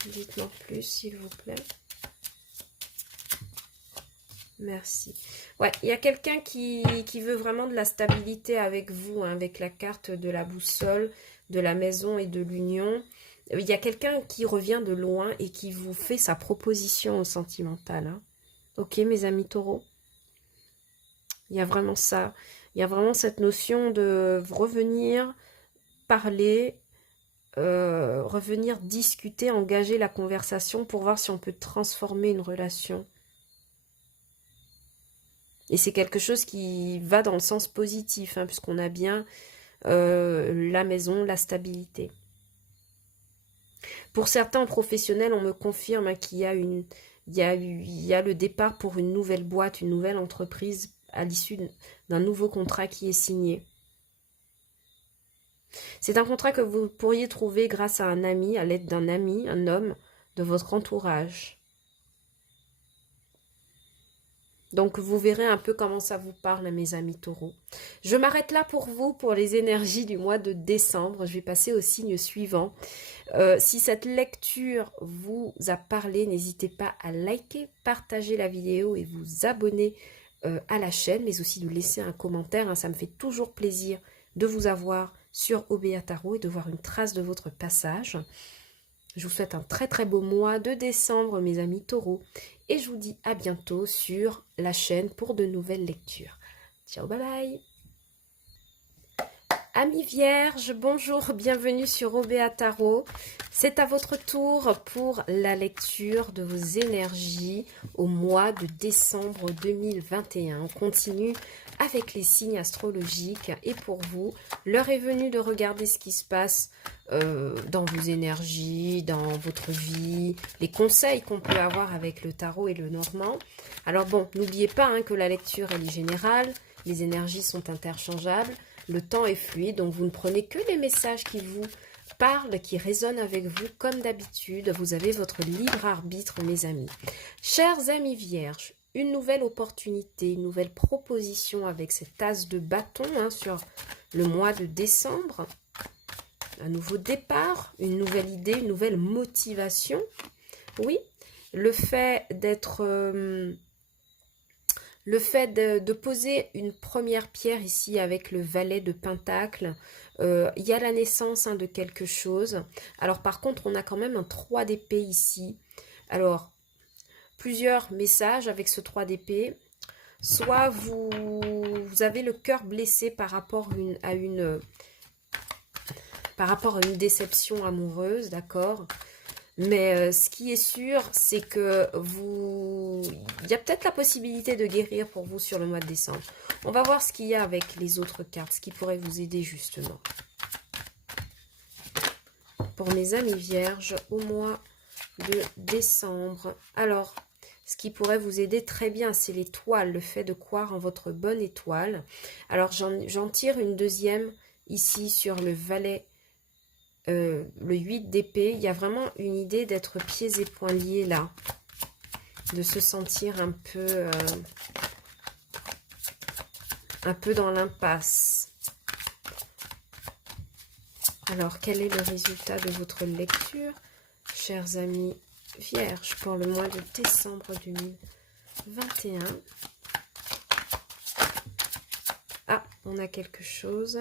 Dites-moi plus, s'il vous plaît. Merci. Ouais, il y a quelqu'un qui veut vraiment de la stabilité avec vous, hein, avec la carte de la boussole, de la maison et de l'union. Il y a quelqu'un qui revient de loin et qui vous fait sa proposition sentimentale. Hein. Ok, mes amis taureaux. Il y a vraiment ça. Il y a vraiment cette notion de revenir parler, revenir discuter, engager la conversation pour voir si on peut transformer une relation. Et c'est quelque chose qui va dans le sens positif, hein, puisqu'on a bien la maison, la stabilité. Pour certains professionnels, on me confirme hein, qu'il y a le départ pour une nouvelle boîte, une nouvelle entreprise à l'issue d'un nouveau contrat qui est signé. C'est un contrat que vous pourriez trouver grâce à un ami, à l'aide d'un ami, un homme de votre entourage. Donc, vous verrez un peu comment ça vous parle, mes amis taureaux. Je m'arrête là pour vous, pour les énergies du mois de décembre. Je vais passer au signe suivant. Si cette lecture vous a parlé, n'hésitez pas à liker, partager la vidéo et vous abonner à la chaîne, mais aussi de laisser un commentaire. Hein, ça me fait toujours plaisir de vous avoir sur OBA Tarot et de voir une trace de votre passage. Je vous souhaite un très très beau mois de décembre, mes amis taureaux. Et je vous dis à bientôt sur la chaîne pour de nouvelles lectures. Ciao, bye bye. Amis vierges, bonjour, bienvenue sur OBA Tarot. C'est à votre tour pour la lecture de vos énergies au mois de décembre 2021. On continue avec les signes astrologiques et pour vous, l'heure est venue de regarder ce qui se passe dans vos énergies, dans votre vie, les conseils qu'on peut avoir avec le tarot et le normand. Alors bon, n'oubliez pas hein, que la lecture elle est générale, les énergies sont interchangeables, le temps est fluide, donc vous ne prenez que les messages qui vous parlent, qui résonnent avec vous comme d'habitude. Vous avez votre libre arbitre, mes amis. Chers amis vierges, une nouvelle opportunité, une nouvelle proposition avec cette as de bâton hein, sur le mois de décembre. Un nouveau départ, une nouvelle idée, une nouvelle motivation. Oui, le fait d'être... le fait de poser une première pierre ici avec le valet de Pentacle, il y a la naissance hein, de quelque chose. Alors par contre, on a quand même un 3 d'épée ici. Alors, plusieurs messages avec ce 3 d'épée. Soit vous avez le cœur blessé par rapport à une déception amoureuse, d'accord ? Mais ce qui est sûr, c'est que il y a peut-être la possibilité de guérir pour vous sur le mois de décembre. On va voir ce qu'il y a avec les autres cartes, ce qui pourrait vous aider justement. Pour mes amis vierges, au mois de décembre. Alors, ce qui pourrait vous aider très bien, c'est l'étoile, le fait de croire en votre bonne étoile. Alors, j'en tire une deuxième ici sur le valet. Le 8 d'épée, il y a vraiment une idée d'être pieds et poings liés là, de se sentir un peu un peu dans l'impasse. Alors, quel est le résultat de votre lecture, chers amis vierges, pour le mois de décembre 2021? Ah, on a quelque chose.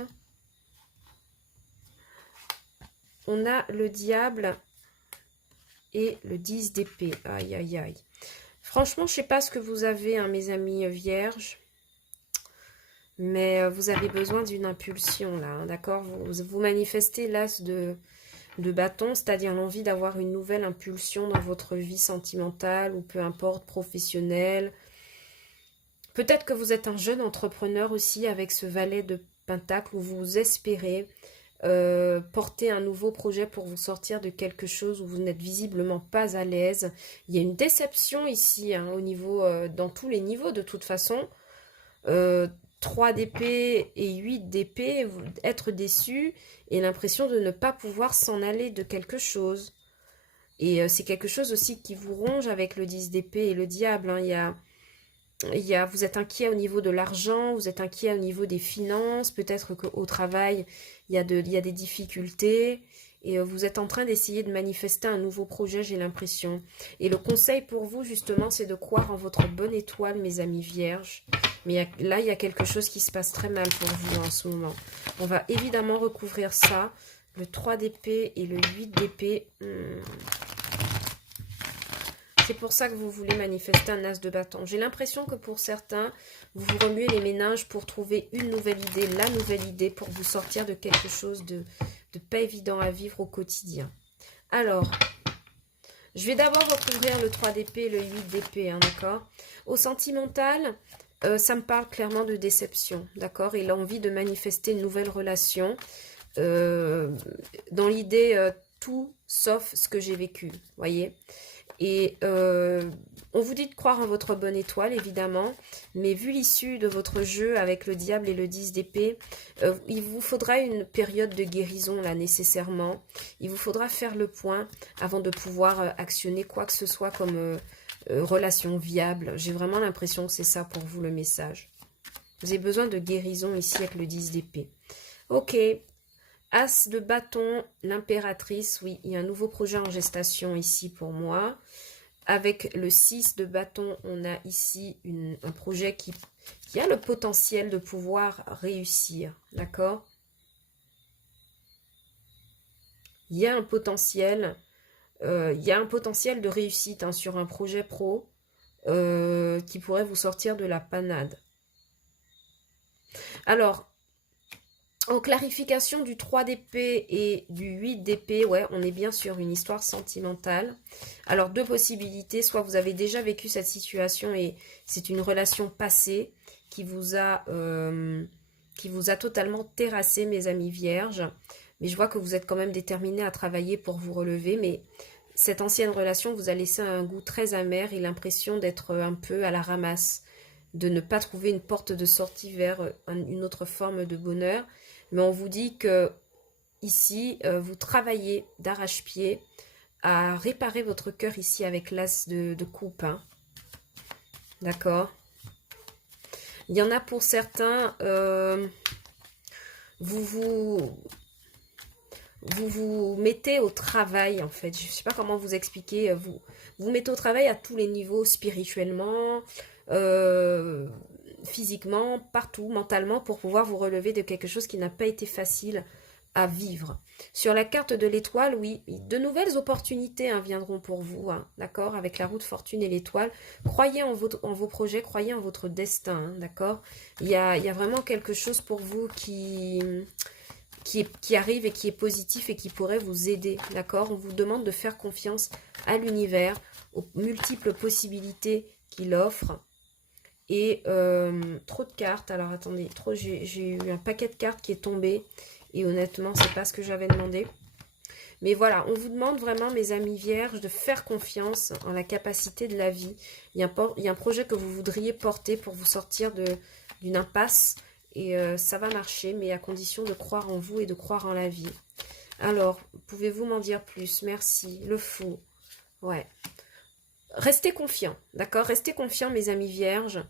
On a le diable et le 10 d'épée. Aïe, aïe, aïe. Franchement, je ne sais pas ce que vous avez, hein, mes amis vierges. Mais vous avez besoin d'une impulsion, là, hein, d'accord? Vous manifestez l'as de bâton, c'est-à-dire l'envie d'avoir une nouvelle impulsion dans votre vie sentimentale ou peu importe, professionnelle. Peut-être que vous êtes un jeune entrepreneur aussi avec ce valet de pentacle où vous espérez porter un nouveau projet pour vous sortir de quelque chose où vous n'êtes visiblement pas à l'aise. Il y a une déception ici, hein, au niveau, dans tous les niveaux de toute façon. 3 d'épée et 8 d'épée, être déçu et l'impression de ne pas pouvoir s'en aller de quelque chose. Et c'est quelque chose aussi qui vous ronge avec le 10 d'épée et le diable, hein. Vous êtes inquiet au niveau de l'argent, vous êtes inquiet au niveau des finances, peut-être qu'au travail, il y a des difficultés, et vous êtes en train d'essayer de manifester un nouveau projet, j'ai l'impression. Et le conseil pour vous, justement, c'est de croire en votre bonne étoile, mes amis vierges. Mais là, il y a quelque chose qui se passe très mal pour vous en ce moment. On va évidemment recouvrir ça, le 3 d'épée et le 8 d'épée. C'est pour ça que vous voulez manifester un as de bâton. J'ai l'impression que pour certains, vous vous remuez les méninges pour trouver une nouvelle idée, la nouvelle idée pour vous sortir de quelque chose de pas évident à vivre au quotidien. Alors, je vais d'abord recouvrir le 3 d'épée et le 8 d'épée, hein, d'accord? Au sentimental, ça me parle clairement de déception, d'accord? Et l'envie de manifester une nouvelle relation. Dans l'idée, tout sauf ce que j'ai vécu, voyez? Et on vous dit de croire en votre bonne étoile, évidemment, mais vu l'issue de votre jeu avec le diable et le 10 d'épée, il vous faudra une période de guérison, là, nécessairement. Il vous faudra faire le point avant de pouvoir actionner quoi que ce soit comme relation viable. J'ai vraiment l'impression que c'est ça pour vous, le message. Vous avez besoin de guérison ici avec le 10 d'épée. Ok. As de bâton, l'impératrice, oui, il y a un nouveau projet en gestation ici pour moi. Avec le 6 de bâton, on a ici un projet qui a le potentiel de pouvoir réussir, d'accord? Il y a un potentiel, de réussite, hein, sur un projet pro qui pourrait vous sortir de la panade. Alors, en clarification du 3 d'épée et du 8 d'épée, ouais, on est bien sur une histoire sentimentale. Alors, deux possibilités. Soit vous avez déjà vécu cette situation et c'est une relation passée qui vous a totalement terrassé, mes amis vierges. Mais je vois que vous êtes quand même déterminés à travailler pour vous relever. Mais cette ancienne relation vous a laissé un goût très amer et l'impression d'être un peu à la ramasse, de ne pas trouver une porte de sortie vers une autre forme de bonheur. Mais on vous dit que ici, vous travaillez d'arrache-pied à réparer votre cœur ici avec l'as de coupe. Hein. D'accord? Il y en a pour certains, vous vous mettez au travail, en fait. Je ne sais pas comment vous expliquer. Vous mettez au travail à tous les niveaux, spirituellement, physiquement, partout, mentalement, pour pouvoir vous relever de quelque chose qui n'a pas été facile à vivre. Sur la carte de l'étoile, oui, de nouvelles opportunités, hein, viendront pour vous, hein, d'accord, avec la roue de fortune et l'étoile. Croyez en vos projets, croyez en votre destin, hein, d'accord. Il y a vraiment quelque chose pour vous qui arrive et qui est positif et qui pourrait vous aider, d'accord. On vous demande de faire confiance à l'univers, aux multiples possibilités qu'il offre. Et trop de cartes. Alors attendez, j'ai eu un paquet de cartes qui est tombé. Et honnêtement, c'est pas ce que j'avais demandé. Mais voilà, on vous demande vraiment, mes amis vierges, de faire confiance en la capacité de la vie. Il y a un projet que vous voudriez porter pour vous sortir d'une impasse. Et ça va marcher, mais à condition de croire en vous et de croire en la vie. Alors, pouvez-vous m'en dire plus? Merci. Le fou. Ouais. Restez confiants, d'accord? Restez confiants, mes amis vierges.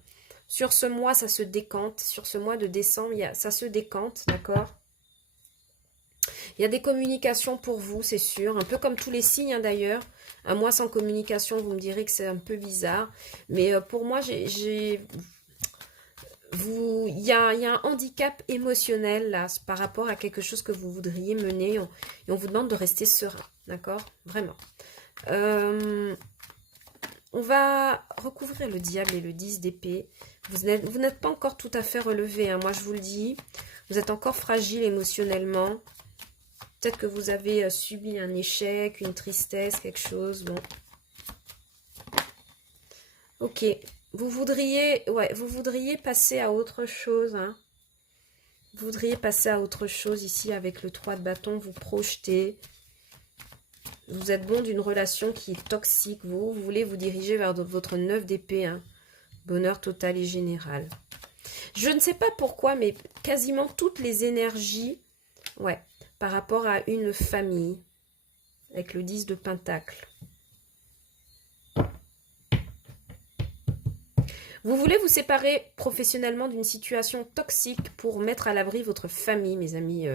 Sur ce mois, ça se décante. Sur ce mois de décembre, ça se décante, d'accord? Il y a des communications pour vous, c'est sûr. Un peu comme tous les signes, hein, d'ailleurs. Un mois sans communication, vous me direz que c'est un peu bizarre. Mais pour moi, il y a un handicap émotionnel là, par rapport à quelque chose que vous voudriez mener. Et on vous demande de rester serein, d'accord? Vraiment. On va recouvrir le diable et le 10 d'épée. Vous n'êtes pas encore tout à fait relevé, hein, moi je vous le dis. Vous êtes encore fragile émotionnellement. Peut-être que vous avez subi un échec, une tristesse, quelque chose. Bon. Ok. Vous voudriez passer à autre chose. Hein. Vous voudriez passer à autre chose ici avec le 3 de bâton. Vous projetez. Vous êtes bon d'une relation qui est toxique. Vous voulez vous diriger vers votre 9 d'épée. Hein. Bonheur total et général. Je ne sais pas pourquoi, mais quasiment toutes les énergies, ouais, par rapport à une famille, avec le 10 de pentacle. Vous voulez vous séparer professionnellement d'une situation toxique pour mettre à l'abri votre famille, mes amis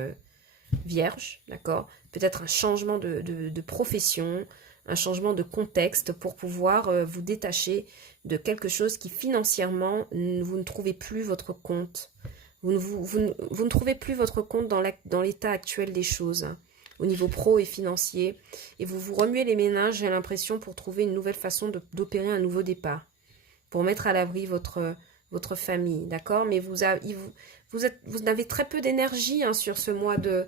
vierges, d'accord? Peut-être un changement de profession, un changement de contexte pour pouvoir vous détacher de quelque chose qui financièrement, vous ne trouvez plus votre compte. Vous ne trouvez plus votre compte dans l'état actuel des choses, hein, au niveau pro et financier. Et vous vous remuez les méninges, j'ai l'impression, pour trouver une nouvelle façon d'opérer un nouveau départ. Pour mettre à l'abri votre famille, d'accord? Mais vous avez très peu d'énergie, hein, sur ce mois de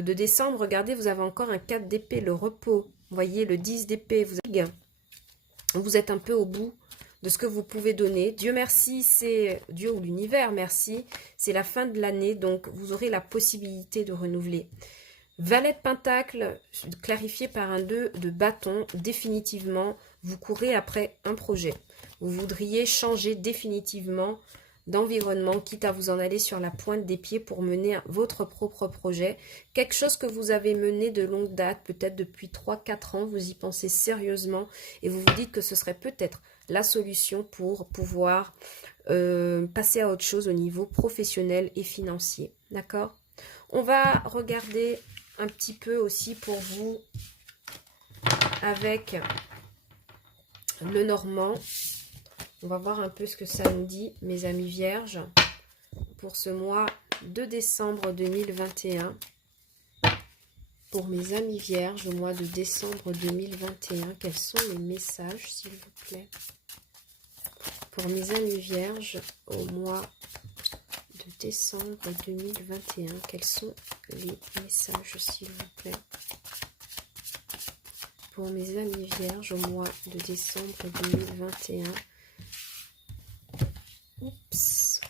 décembre. Regardez, vous avez encore un 4 d'épée, le repos. Vous voyez, le 10 d'épée, vous êtes un peu au bout de ce que vous pouvez donner. Dieu merci, c'est Dieu ou l'univers, merci. C'est la fin de l'année, donc vous aurez la possibilité de renouveler. Valet de pentacle, clarifié par un 2 de bâton, définitivement, vous courez après un projet. Vous voudriez changer définitivement d'environnement, quitte à vous en aller sur la pointe des pieds pour mener votre propre projet. Quelque chose que vous avez mené de longue date, peut-être depuis 3-4 ans, vous y pensez sérieusement et vous vous dites que ce serait peut-être la solution pour pouvoir passer à autre chose au niveau professionnel et financier. D'accord? On va regarder un petit peu aussi pour vous avec le Normand. On va voir un peu ce que ça nous dit, mes amis vierges, pour ce mois de décembre 2021. Pour mes amis vierges, au mois de décembre 2021, quels sont les messages, s'il vous plaît? Pour mes amis vierges, au mois de décembre 2021, quels sont les messages, s'il vous plaît? Pour mes amis vierges, au mois de décembre 2021, oups.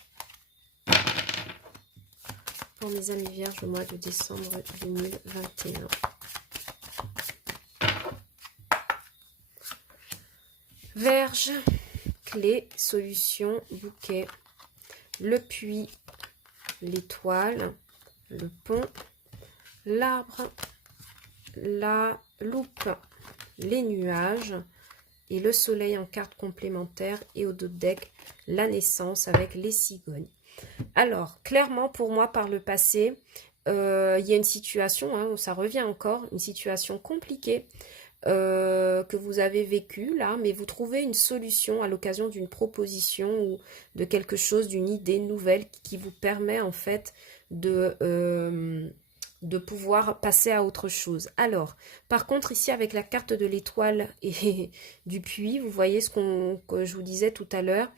Pour mes amis vierges, au mois de décembre 2021. Vierge, clé, solution, bouquet, le puits, l'étoile, le pont, l'arbre, la loupe, les nuages et le soleil en carte complémentaire et au dos de deck, la naissance avec les cigognes. Alors, clairement, pour moi, par le passé, il y a une situation, hein, où ça revient encore, une situation compliquée que vous avez vécue là, mais vous trouvez une solution à l'occasion d'une proposition ou de quelque chose, d'une idée nouvelle qui vous permet en fait de pouvoir passer à autre chose. Alors, par contre, ici, avec la carte de l'étoile et du puits, vous voyez que je vous disais tout à l'heure,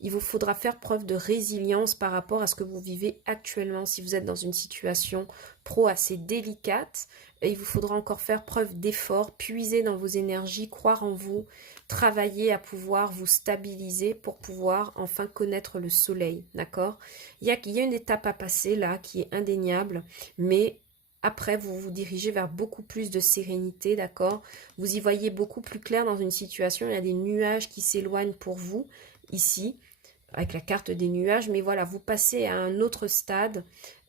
il vous faudra faire preuve de résilience par rapport à ce que vous vivez actuellement. Si vous êtes dans une situation pro assez délicate, il vous faudra encore faire preuve d'effort, puiser dans vos énergies, croire en vous, travailler à pouvoir vous stabiliser pour pouvoir enfin connaître le soleil, d'accord? Il y a une étape à passer là qui est indéniable, mais après, vous vous dirigez vers beaucoup plus de sérénité, d'accord? Vous y voyez beaucoup plus clair dans une situation. Il y a des nuages qui s'éloignent pour vous, ici, avec la carte des nuages. Mais voilà, vous passez à un autre stade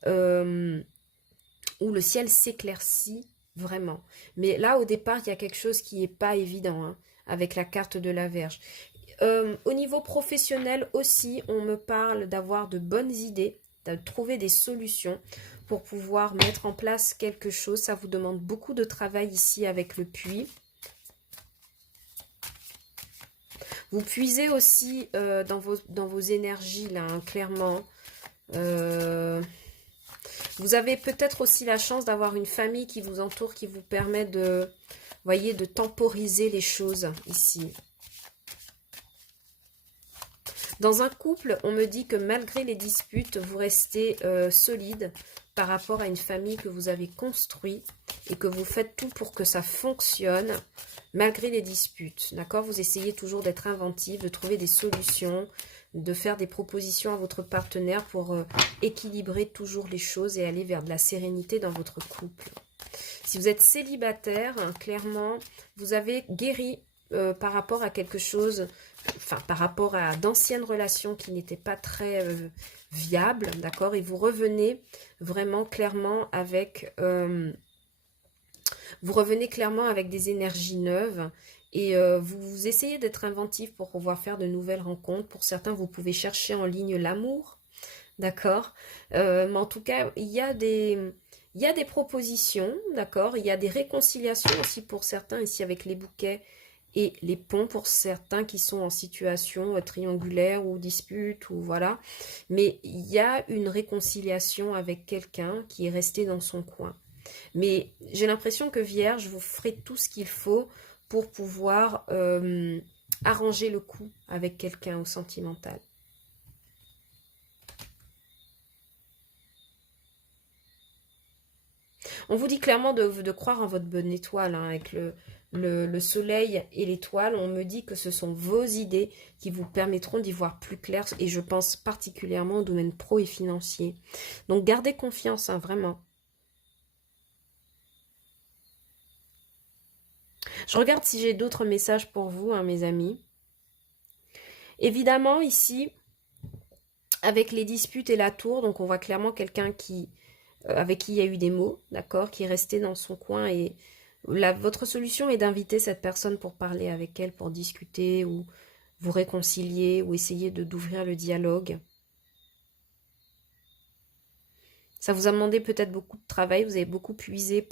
où le ciel s'éclaircit vraiment. Mais là, au départ, il y a quelque chose qui n'est pas évident, hein, avec la carte de la Vierge. Au niveau professionnel aussi, on me parle d'avoir de bonnes idées, de trouver des solutions pour pouvoir mettre en place quelque chose. Ça vous demande beaucoup de travail ici avec le puits. Vous puisez aussi dans vos énergies, là, hein, clairement. Vous avez peut-être aussi la chance d'avoir une famille qui vous entoure, qui vous permet de, voyez, de temporiser les choses ici. Dans un couple, on me dit que malgré les disputes, vous restez solide par rapport à une famille que vous avez construite et que vous faites tout pour que ça fonctionne malgré les disputes. D'accord? Vous essayez toujours d'être inventif, de trouver des solutions, de faire des propositions à votre partenaire pour équilibrer toujours les choses et aller vers de la sérénité dans votre couple. Si vous êtes célibataire, hein, clairement, vous avez guéri par rapport à quelque chose, enfin par rapport à d'anciennes relations qui n'étaient pas très viables, d'accord? Et vous revenez vraiment clairement avec des énergies neuves et vous essayez d'être inventif pour pouvoir faire de nouvelles rencontres. Pour certains, vous pouvez chercher en ligne l'amour, d'accord? Mais en tout cas, il y a des propositions, d'accord? Il y a des réconciliations aussi pour certains, ici avec les bouquets et les ponts pour certains qui sont en situation triangulaire ou dispute, ou voilà. Mais il y a une réconciliation avec quelqu'un qui est resté dans son coin. Mais j'ai l'impression que Vierge, vous ferez tout ce qu'il faut pour pouvoir arranger le coup avec quelqu'un au sentimental. On vous dit clairement de croire en votre bonne étoile, hein, avec le soleil et l'étoile. On me dit que ce sont vos idées qui vous permettront d'y voir plus clair, et je pense particulièrement au domaine pro et financier. Donc gardez confiance, hein, vraiment. Je regarde si j'ai d'autres messages pour vous, hein, mes amis. Évidemment, ici, avec les disputes et la tour, donc on voit clairement quelqu'un avec qui il y a eu des mots, d'accord, qui est resté dans son coin, et votre solution est d'inviter cette personne pour parler avec elle, pour discuter, ou vous réconcilier, ou essayer d'ouvrir le dialogue. Ça vous a demandé peut-être beaucoup de travail, vous avez beaucoup puisé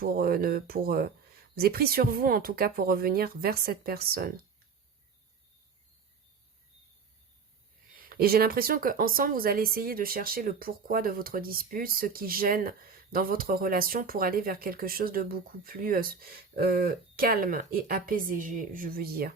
vous avez pris sur vous en tout cas pour revenir vers cette personne. Et j'ai l'impression qu'ensemble, vous allez essayer de chercher le pourquoi de votre dispute, ce qui gêne dans votre relation pour aller vers quelque chose de beaucoup plus calme et apaisé, je veux dire.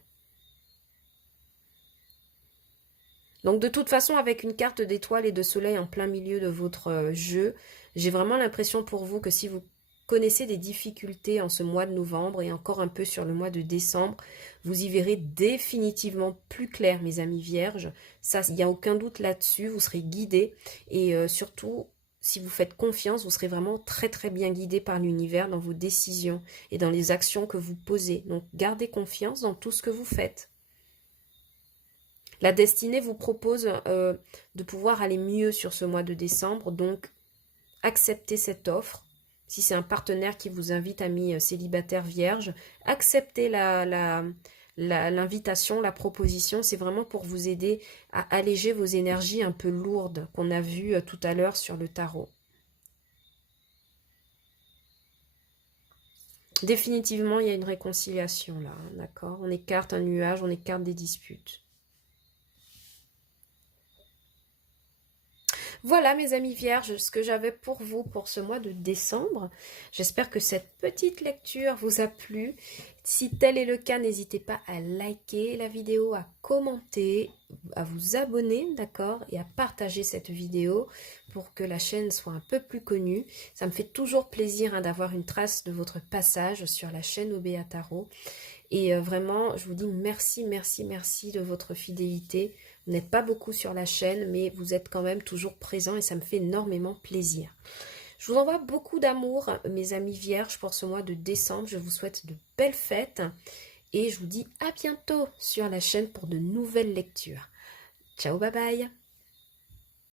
Donc de toute façon, avec une carte d'étoile et de soleil en plein milieu de votre jeu, j'ai vraiment l'impression pour vous que si vous connaissez des difficultés en ce mois de novembre et encore un peu sur le mois de décembre, vous y verrez définitivement plus clair, mes amis vierges. Ça, il n'y a aucun doute là-dessus, vous serez guidés et surtout, si vous faites confiance, vous serez vraiment très très bien guidé par l'univers dans vos décisions et dans les actions que vous posez. Donc gardez confiance dans tout ce que vous faites. La destinée vous propose de pouvoir aller mieux sur ce mois de décembre, donc acceptez cette offre. Si c'est un partenaire qui vous invite, amis célibataires vierges, acceptez l'invitation, la proposition. C'est vraiment pour vous aider à alléger vos énergies un peu lourdes qu'on a vues tout à l'heure sur le tarot. Définitivement, il y a une réconciliation là, hein, d'accord? On écarte un nuage, on écarte des disputes. Voilà mes amis vierges, ce que j'avais pour vous pour ce mois de décembre. J'espère que cette petite lecture vous a plu. Si tel est le cas, n'hésitez pas à liker la vidéo, à commenter, à vous abonner, d'accord, et à partager cette vidéo pour que la chaîne soit un peu plus connue. Ça me fait toujours plaisir hein, d'avoir une trace de votre passage sur la chaîne Obéa Tarot. Et vraiment, je vous dis merci, merci, merci de votre fidélité. Vous n'êtes pas beaucoup sur la chaîne, mais vous êtes quand même toujours présents et ça me fait énormément plaisir. Je vous envoie beaucoup d'amour, mes amis vierges, pour ce mois de décembre. Je vous souhaite de belles fêtes et je vous dis à bientôt sur la chaîne pour de nouvelles lectures. Ciao, bye bye!